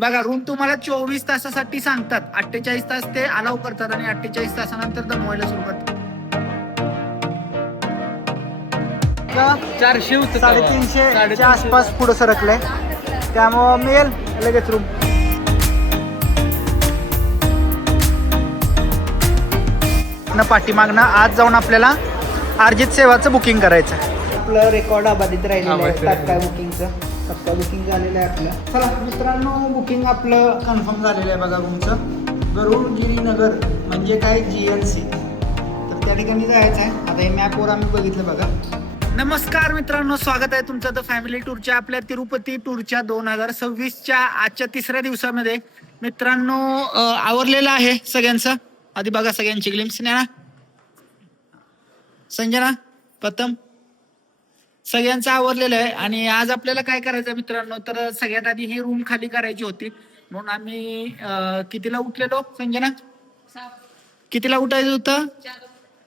बघा रूम तुम्हाला 24 तासासाठी सांगतात, 48 तास ते अलाव करतात आणि 48 तासानंतर दमवायला सुरू करतात. 400 होतं 350च्या आसपास पुढे सरकलंय, त्यामुळं मिळेल लगेच रूम. पाठीमागनं आज जाऊन आपल्याला अर्जित सेवाचं बुकिंग करायचं. आपलं रेकॉर्ड अबाधित राहिलेलं आहे तात्काळ बुकिंगचं. तात्काळ बुकिंग झालेलं आहे आपलं. चला मित्रांनो, बुकिंग आपलं कन्फर्म झालेलं आहे बघा रूमचं. गरुडगिरी नगर म्हणजे काय GNC, तर त्या ठिकाणी जायचं आहे. आता हे मॅपवर आम्ही बघितलं बघा. नमस्कार मित्रांनो, स्वागत आहे तुमचं द फॅमिली टूरच्या आपल्या तिरुपती टूरच्या 2026च्या आजच्या तिसऱ्या दिवसामध्ये. मित्रांनो आवरलेलं आहे सगळ्यांचं. आधी बघा सगळ्यांची ग्लिम्स. ना संजना प्रथम सगळ्यांचं आवरलेलं आहे. आणि आज आपल्याला काय करायचं मित्रांनो, तर सगळ्यात आधी ही रूम खाली करायची होती. म्हणून आम्ही कितीला उठलेलो संजना? कितीला उठायचं होतं?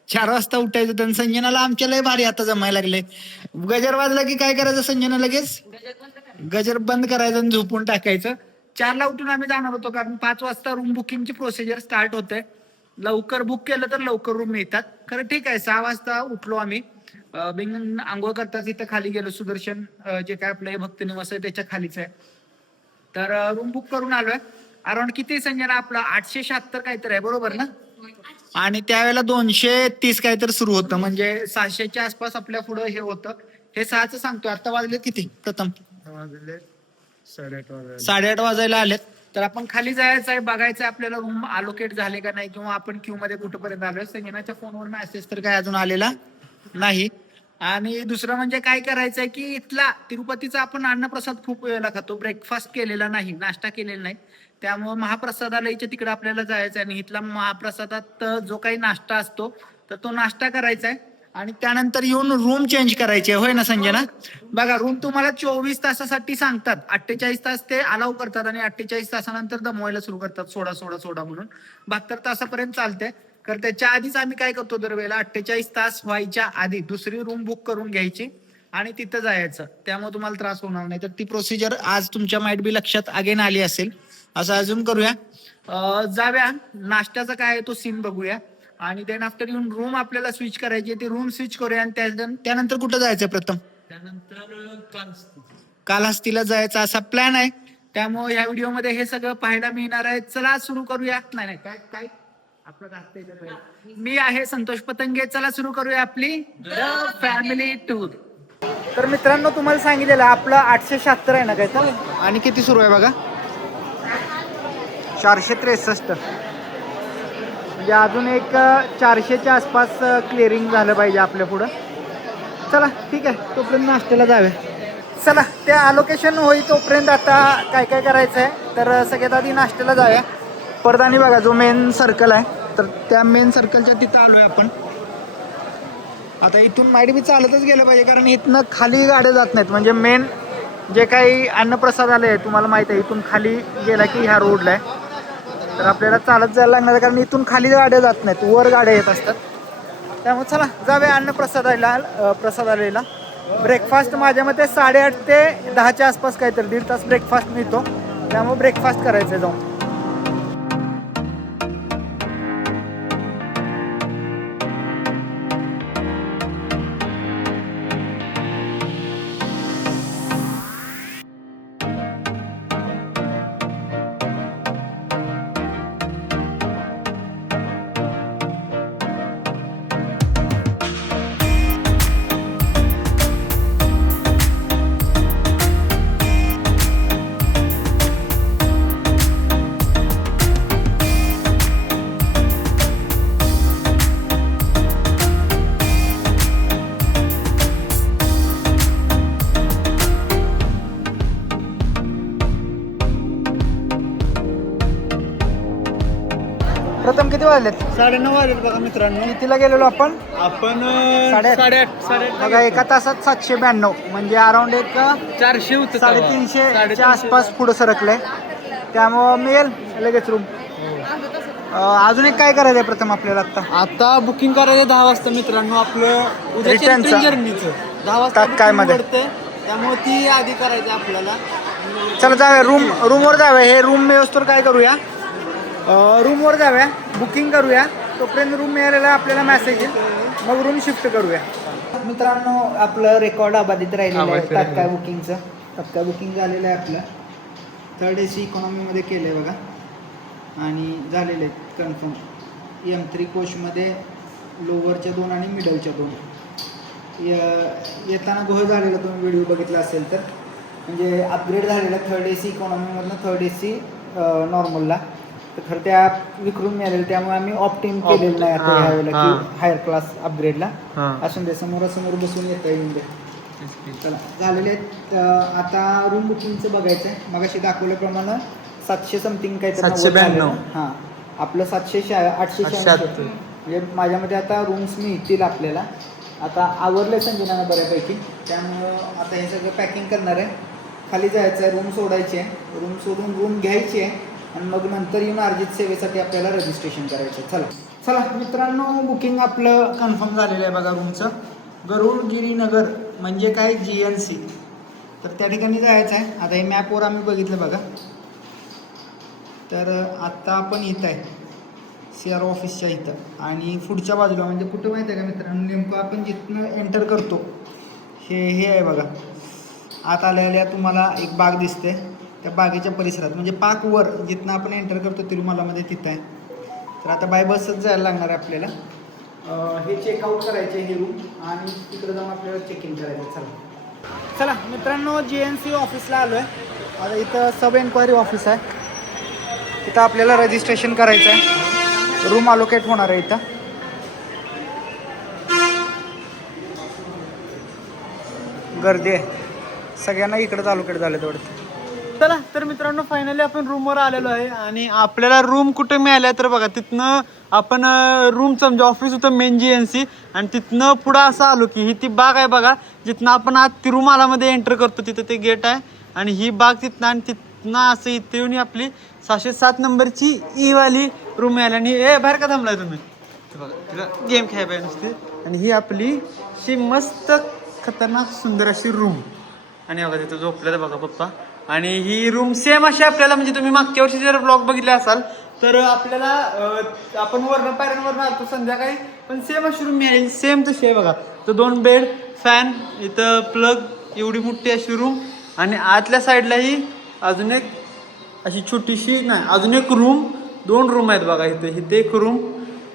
4 वाजता उठायचं होतं. आणि संजनाला आमच्या लय भारी आता जमायला लागले. गजर वाजला की काय करायचं संजना? लगेच गजर बंद करायचं आणि झोपून टाकायचं. 4ला उठून आम्ही जाणार होतो, कारण 5 वाजता रूम बुकिंगची प्रोसिजर स्टार्ट होते. लवकर बुक केलं तर लवकर रूम मिळतात. खरं ठीक आहे, 6 वाजता उठलो आम्ही. बिंग आंघोळ करताच इथं खाली गेलो. सुदर्शन जे काय आपलं भक्त निवास आहे त्याच्या खालीच आहे. तर रूम बुक करून आलोय. अराउंड किती संजना? आपलं 876 काहीतरी आहे, बरोबर ना? आणि त्यावेळेला 230 काहीतरी सुरू होतं, म्हणजे 600च्या आसपास आपल्या पुढं हे होतं. हे 6चं सांगतोय. आता वाजले किती प्रथम? 8:30 वाजायला आलेत. तर आपण खाली जायचं आहे, बघायचं आहे आपल्याला रूम अलोकेट झाले का नाही, किंवा आपण क्यू मध्ये कुठपर्यंत आलोय. संजनाच्या फोनवर मेसेज तर काय अजून आलेला नाही. आणि दुसरं म्हणजे काय करायचंय की इथला तिरुपतीचा आपण अन्नप्रसाद खूप वेळेला खातो, ब्रेकफास्ट केलेला नाही, नाश्ता केलेला नाही. त्यामुळे महाप्रसादालयाच्या तिकडे आपल्याला जायचं आहे. आणि इथला महाप्रसादात जो काही नाश्ता असतो तर तो नाश्ता करायचा आहे. आणि त्यानंतर येऊन रूम चेंज करायची आहे. होय ना संजना? बघा रूम तुम्हाला 24 तासासाठी सांगतात, 48 तास ते अलाव करतात आणि 48 तासानंतर दमवायला सुरू करतात. सोडा म्हणून 72 तासापर्यंत चालते. तर त्याच्या आधीच आम्ही काय करतो, दरवेळेला 48 तास व्हायच्या आधी दुसरी रूम बुक करून घ्यायची आणि तिथं जायचं. त्यामुळे तुम्हाला त्रास होणार नाही. तर ती प्रोसिजर आज तुमच्या माइट बी लक्षात अगेन आली असेल, असं अजून करूया. जाऊया नाश्त्याचा काय आहे तो सीन बघूया. आणि देन आफ्टर येऊन रूम आपल्याला स्विच करायची, ती रूम स्विच करूया. आणि त्यानंतर कुठं जायचं प्रथम? त्यानंतर कालहस्तीला जायचा असा प्लॅन आहे. त्यामुळे या व्हिडिओमध्ये हे सगळं पाहायला मिळणार आहे. चला सुरू करूया. नाही काय काय आपलं मी आहे संतोष पतंगे. चला सुरू करूया आपली द फॅमिली टूर. तर मित्रांनो, तुम्हाला सांगितलेलं आपलं 876 आहे ना काय तर. आणि किती सुरू आहे बघा? 463. म्हणजे अजून एक 400च्या आसपास क्लिअरिंग झालं पाहिजे आपल्या पुढं. चला ठीक आहे, तोपर्यंत नाश्त्याला जाऊया. चला त्या अलोकेशन होई तोपर्यंत आता काय काय करायचं आहे, तर सगळ्यात आधी नाश्त्याला जाऊया. परत आणि बघा जो मेन सर्कल आहे, तर त्या मेन सर्कलच्या तिथं आलोय आपण. आता इथून माइट बी चालतच गेलं पाहिजे, कारण इथनं खाली गाड्या जात नाहीत. म्हणजे मेन जे काही अन्नप्रसाद आले तुम्हाला माहित आहे, इथून खाली गेला की ह्या रोडला आहे. तर आपल्याला चालत जायला लागणार, कारण इथून खाली गाड्या जात नाहीत, वर गाड्या येत असतात. त्यामुळे चला जाऊया प्रसादालयाला. ब्रेकफास्ट माझ्या मते 8:30 ते 10च्या आसपास काहीतरी 1.5 तास ब्रेकफास्ट मिळतो. त्यामुळे ब्रेकफास्ट करायचं जाऊन. प्रथम किती वाजलेत? 9:30 वाजले बघा मित्रांनो. कितीला गेलेलो आपण? 8:30 बघा एका तासात 792, म्हणजे अराउंड एक 400 होतं 350च्या आसपास पुढे सरकलंय. त्यामुळं मिळेल लगेच रूम. अजून एक काय करायचंय प्रथम आपल्याला? आता बुकिंग करायचं 10 वाजता मित्रांनो. आपलं उद्या जर्नीचं 10 वाजता काय मध्ये? त्यामुळे ती आधी करायचं आपल्याला. चला जाऊया रूमवर जाऊया. हे रूम व्यवस्थित काय करूया, रूमवर जाऊया, बुकिंग करूया. तोपर्यंत रूम मिळालेला आपल्याला मेसेज येईल, मग रूम शिफ्ट करूया. मित्रांनो आपलं रेकॉर्ड अबाधित राहिलेलं आहे तात्काळ बुकिंगचं. तात्काळ बुकिंग झालेलं आहे आपलं. 3rd AC इकॉनॉमीमध्ये केलं आहे बघा आणि झालेलं आहे कन्फर्म. M3 कोचमध्ये लोवरच्या 2 आणि मिडलच्या 2. येताना गोळ झालेला तुम्ही व्हिडिओ बघितला असेल तर, म्हणजे अपग्रेड झालेला 3rd AC इकॉनॉमीमधनं 3rd AC नॉर्मलला. तर खरं त्या विखरून मिळालेलं, त्यामुळे आम्ही ऑप्टिंग केलेलं नाही आता ह्या वेळेला की हायर क्लास अपग्रेडला. असून दे, समोरासमोर बसून येता येईल. चला झालेले आहेत. आता रूम बुकिंगचं बघायचं आहे. मगाशी दाखवल्याप्रमाणे 700 समथिंग काहीतरी 792. हां आपलं 886 म्हणजे माझ्यामध्ये आता रूम्स मिळतील आपल्याला. आता आवरलं संजनानं बऱ्यापैकी, त्यामुळं आता हे सगळं पॅकिंग करणार आहे. खाली जायचं आहे, रूम सोडायची आहे, रूम सोडून रूम घ्यायची आहे आणि मग नंतर येऊन अर्जित सेवेसाठी आपल्याला रजिस्ट्रेशन करायचं आहे. चला मित्रांनो, बुकिंग आपलं कन्फर्म झालेलं आहे बघा रूमचं. गरुड गिरीनगर म्हणजे काय GNC, तर त्या ठिकाणी जायचं आहे. आता हे मॅपवर आम्ही बघितलं बघा. तर आत्ता आपण इथं आहे CR ऑफिसच्या इथं आणि पुढच्या बाजूला म्हणजे कुठं माहिती आहे का मित्रांनो, नेमकं आपण जिथनं एंटर करतो हे आहे बघा. आत आलेल्या तुम्हाला एक बाग दिसते, त्या बागेच्या परिसरात म्हणजे पाकवर जिथनं आपण एंटर करतो तिरुमलामध्ये तिथं आहे. तर आता बाय बसच जायला लागणार आहे आपल्याला. हे चेकआउट करायचे हे रूम आणि तिकडे जाऊन आपल्याला चेक इन करायचं. चला मित्रांनो, GNC ऑफिसला आलो आहे. आता इथं सब एन्क्वायरी ऑफिस आहे, इथं आपल्याला रजिस्ट्रेशन करायचं आहे. रूम अलोकेट होणार आहे इथं. गर्दी आहे, सगळ्यांना इकडंच अलोकेट झालं तेवढं. चला तर मित्रांनो, फायनली आपण रूमवर आलेलो आहे आणि आपल्याला रूम कुठे मिळाल्या तर बघा, तिथनं आपण रूमचं म्हणजे ऑफिस होतं मेन GNC आणि तिथनं पुढं असं आलो की ही ती बाग आहे बघा, जिथनं आपण आज तिरुमालामध्ये एंटर करतो तिथं ते गेट आहे आणि ही बाग तिथनं आणि तिथनं असं इथे येऊन आपली 607 नंबरची वाली रूम मिळाली. आणि बाहेर का थांबलाय तुम्ही, बघा गेम खेळायला पाहिजे नुसती. आणि ही आपली शी मस्त खतरनाक सुंदर अशी रूम. आणि बघा तिथं झोपलेलं बघा पप्पा. आणि ही रूम सेम अशी आपल्याला, म्हणजे तुम्ही मागच्या वर्षी जर ब्लॉग बघितले असाल तर आपल्याला आपण पायऱ्यांवरनं आलतो संध्याकाळी, पण सेम अशी रूम मिळाली, सेम तशी आहे बघा. तर 2 बेड, फॅन, इथं प्लग, एवढी मोठी अशी रूम. आणि आतल्या साईडलाही अजून एक अशी छोटीशी नाही, अजून एक रूम, 2 रूम आहेत बघा. इथं एक रूम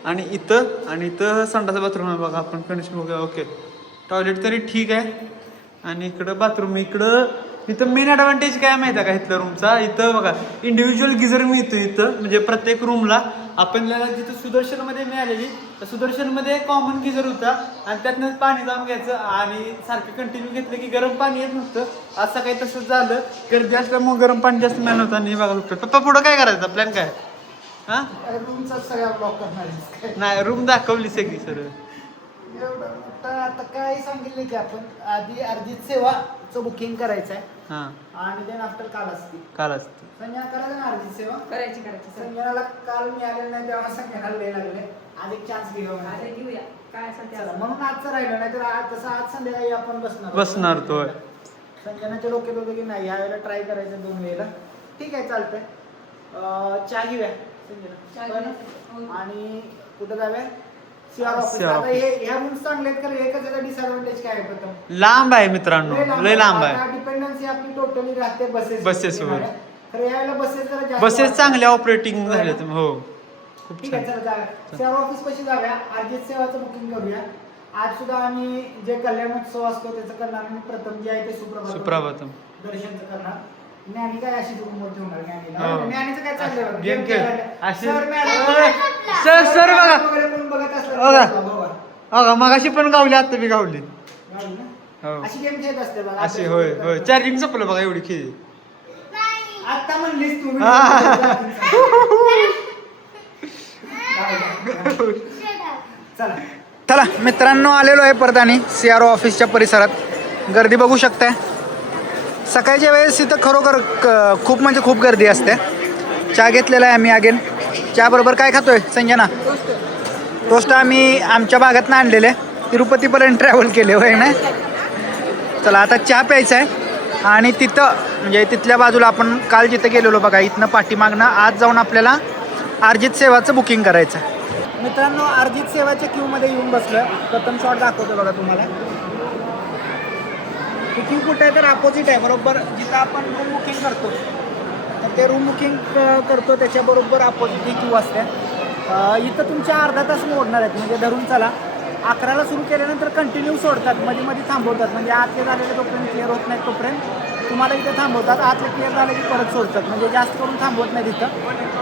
आणि इथं संडास बाथरूम आहे बघा. आपण कंडिशन बघूया. ओके, टॉयलेट तरी ठीक आहे. आणि इकडं बाथरूम. इथं मेन ॲडव्हान्टेज काय माहिती आहे का इथल्या रूमचा, इथं बघा इंडिव्हिज्युअल गिझर मिळतो इथं, म्हणजे प्रत्येक रूमला. आपल्याला जिथं सुदर्शनमध्ये मिळालेली, तर सुदर्शनमध्ये कॉमन गिझर होता आणि त्यातनं पाणी जाऊन घ्यायचं आणि सारखं कंटिन्यू घेतलं की गरम पाणी येत नव्हतं. असं काही तसंच झालं, गर्दी असल्यामुळे गरम पाणी जास्त मिळालं होतं. आणि बघा पप्पा पुढं काय करायचं प्लॅन काय? हां, रूमचा सगळा ब्लॉक करणार नाही, रूम दाखवली सगळी सर. आता काय सांगितलं की आपण आधी अर्जित सेवाचं बुकिंग करायचं आहे. हां, आणि देन आफ्टर काल असते. संजना करायचं ना अर्जित सेवा करायची संजनाला काल मिळालेलं नाही, तेव्हा संजनाला लय लागले. आज एक चान्स घेऊया काय असेल ते. म्हणून आजचं राहिलं नाही तर तसं आज संध्याकाळी आपण बसणार तो. संजनाच्या डोक्यात होतं की नाही, ह्या वेळेला ट्राय करायचं 2 वेळेला. ठीक आहे, चालतंय. चहा घेऊया संजना आणि कुठं जाऊया? CR office. आता ह्या रूम्स चांगले आहेत, कारण एकच याचा डिसएडव्हान्टेज काय आहे प्रथम, लांब आहे मित्रांनो, लय लांब आहे. डिपेंडन्सी आपली टोटली राहते बसेसवर. तर यावेळेला बसेस बसेस चांगल्या ऑपरेटिंग झाले. हो, ठीक आहे. चला जाऊया CR ऑफिस पाशी जाऊया, अर्जित सेवाचं बुकिंग करूया. आज सुद्धा आम्ही जे कल्याणोत्सव असतो त्याचं करणार आणि प्रथम जे आहे ते सुप्रभातम दर्शनचं करणार. ज्ञानी काय अशी रूमवर ठेवणार ज्ञानीचं काय चाललंय गेम खेळ सर बघा मगाशी पण गावली, आता बी गावली. अशी गेम खेळत असते बघा अशी. होय चार्जिंग संपलं बघा, एवढी खेळ. आता म्हणलीस तुम्ही. चला मित्रांनो, आलेलो आहे परत आणि CR ऑफिसच्या परिसरात. गर्दी बघू शकताय. सकाळच्या वेळेस इथं खरोखर खूप म्हणजे खूप गर्दी असते. चहा घेतलेला आहे आम्ही. अगेन चहाबरोबर काय खातोय संजना? टोस्ट आम्ही आमच्या भागातनं आणलेले, तिरुपतीपर्यंत ट्रॅव्हल केले होय ना. चला आता चहा प्यायचा आहे आणि तिथं म्हणजे तिथल्या बाजूला आपण काल जिथं गेलेलो बघा, इथनं पाठीमागनं आज जाऊन आपल्याला अर्जित सेवाचं बुकिंग करायचं. मित्रांनो, अर्जित सेवाच्या क्यूमध्ये येऊन बसलं. प्रथम शॉट दाखवतो बघा तुम्हाला. ही क्यू कुठे आहे तर अपोजिट आहे, बरोबर जिथं आपण रूम बुकिंग करतो तर ते रूम बुकिंग करतो त्याच्याबरोबर अपोजिट ही क्यू असते. इथं तुमच्या अर्धा तास मोडणार आहेत, म्हणजे धरून चला 11ला सुरू केल्यानंतर कंटिन्यू सोडतात, मध्ये मध्ये थांबवतात. म्हणजे आतले झालेले तोपर्यंत क्लिअर होत नाही तोपर्यंत तुम्हाला इथे थांबवतात. आतले क्लिअर झाले की परत सोडतात, म्हणजे जास्त करून थांबवत नाही तिथं.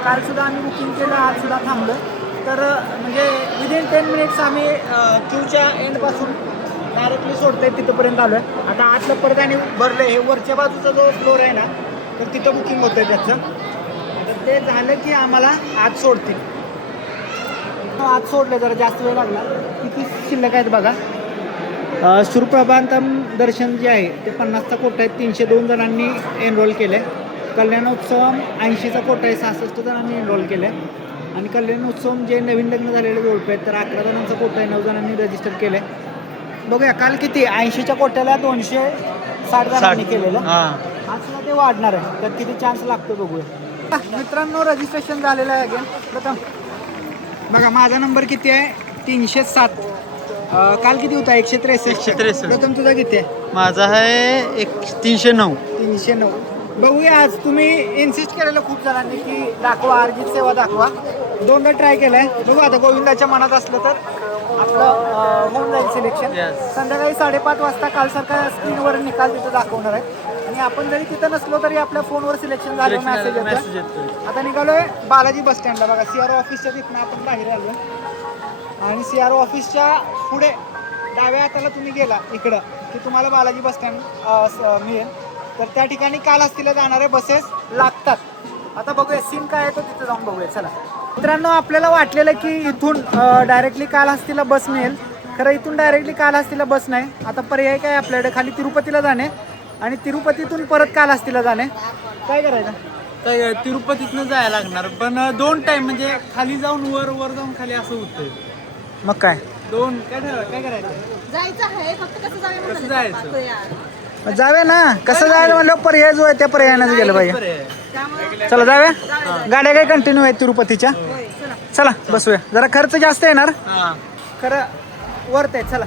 कालसुद्धा आम्ही बुकिंग केलं, आजसुद्धा थांबलं. तर म्हणजे विदिन 10 मिनिट्स आम्ही क्यूच्या एंडपासून डायरेक्टली सोडतंय तिथंपर्यंत आलो आहे. आता आतलं परत आणि भरलं हे वरच्या बाजूचा जो फ्लोर आहे ना तर तिथं बुकिंग होतं आहे त्याचं. तर ते झालं की आम्हाला आत सोडतील. आज सोडलं, जरा जास्त वेळ लागला. किती शिल्लक आहेत बघा. सुप्रभातम दर्शन जे आहे ते 50चा कोटा आहे, 302 जणांनी एनरोल केलं आहे. कल्याणोत्सवम 80चा कोटा आहे, 66 जणांनी एनरोल केलं आहे. आणि कल्याणोत्सवम जे नवीन लग्न झालेले जोडपे आहेत तर 11 जणांचा कोटा आहे, 9 जणांनी रजिस्टर केलं आहे. बघूया काल किती 80च्या कोट्याला 260 जणांनी केलेलं. आज सुद्धा ते वाढणार आहे, तर किती चान्स लागतो बघूया. मित्रांनो, रजिस्ट्रेशन झालेलं आहे. अगेन प्रथम बघा माझा नंबर किती आहे 307. काल किती होता 163. प्रथम तुझा किती आहे? माझा आहे 309. 309. बघूया आज तुम्ही इन्सिस्ट केलेलं खूप जणांनी की दाखवा अर्जित सेवा दाखवा. 2दा ट्राय केलाय. बघू आता गोविंदाच्या मनात असलं तर आपलं होऊन जाईल सिलेक्शन. संध्याकाळी 5:30 वाजता कालसारखा स्क्रीनवर निकाल तिथं दाखवणार आहे. आणि आपण जरी तिथं नसलो तरी आपल्या फोनवर सिलेक्शन झालं मेसेज येतं. आता निघालोय बालाजी बस स्टँडला बघा. CRO ऑफिसच्या तिथनं आपण बाहेर आलोय आणि CRO ऑफिसच्या पुढे डाव्या हाताला तुम्ही गेला इकडं की तुम्हाला बालाजी बस स्टँड मिळेल. तर त्या ठिकाणी कालहस्तीला जाणारे बसेस लागतात. आता बघूया सीन काय आहे तो तिथे जाऊन बघूया. चला मित्रांनो, आपल्याला वाटलेलं की इथून डायरेक्टली कालहस्तीला बस मिळेल, खरं इथून डायरेक्टली कालहस्तीला बस नाही. आता पर्याय काय आपल्याकडे, खाली तिरुपतीला जाणे आणि तिरुपतीतून परत कालहस्तीला जाणे. काय करायचं? तर तिरुपतीतनं जायला लागणार, पण 2 टाइम म्हणजे खाली जाऊन वर जाऊन खाली असं होतंय. मग काय 2 काय करायचं? जायचं आहे फक्त कसं जायचं? जाऊया ना. कसं जायला म्हणलं पर्याय जो आहे त्या पर्यायानेच गेलं पाहिजे. चला जाऊया. गाड्या काही कंटिन्यू आहेत तिरुपतीच्या. चला बसूया. जरा खर्च जास्त येणार, खरं वर्थ आहे. चला.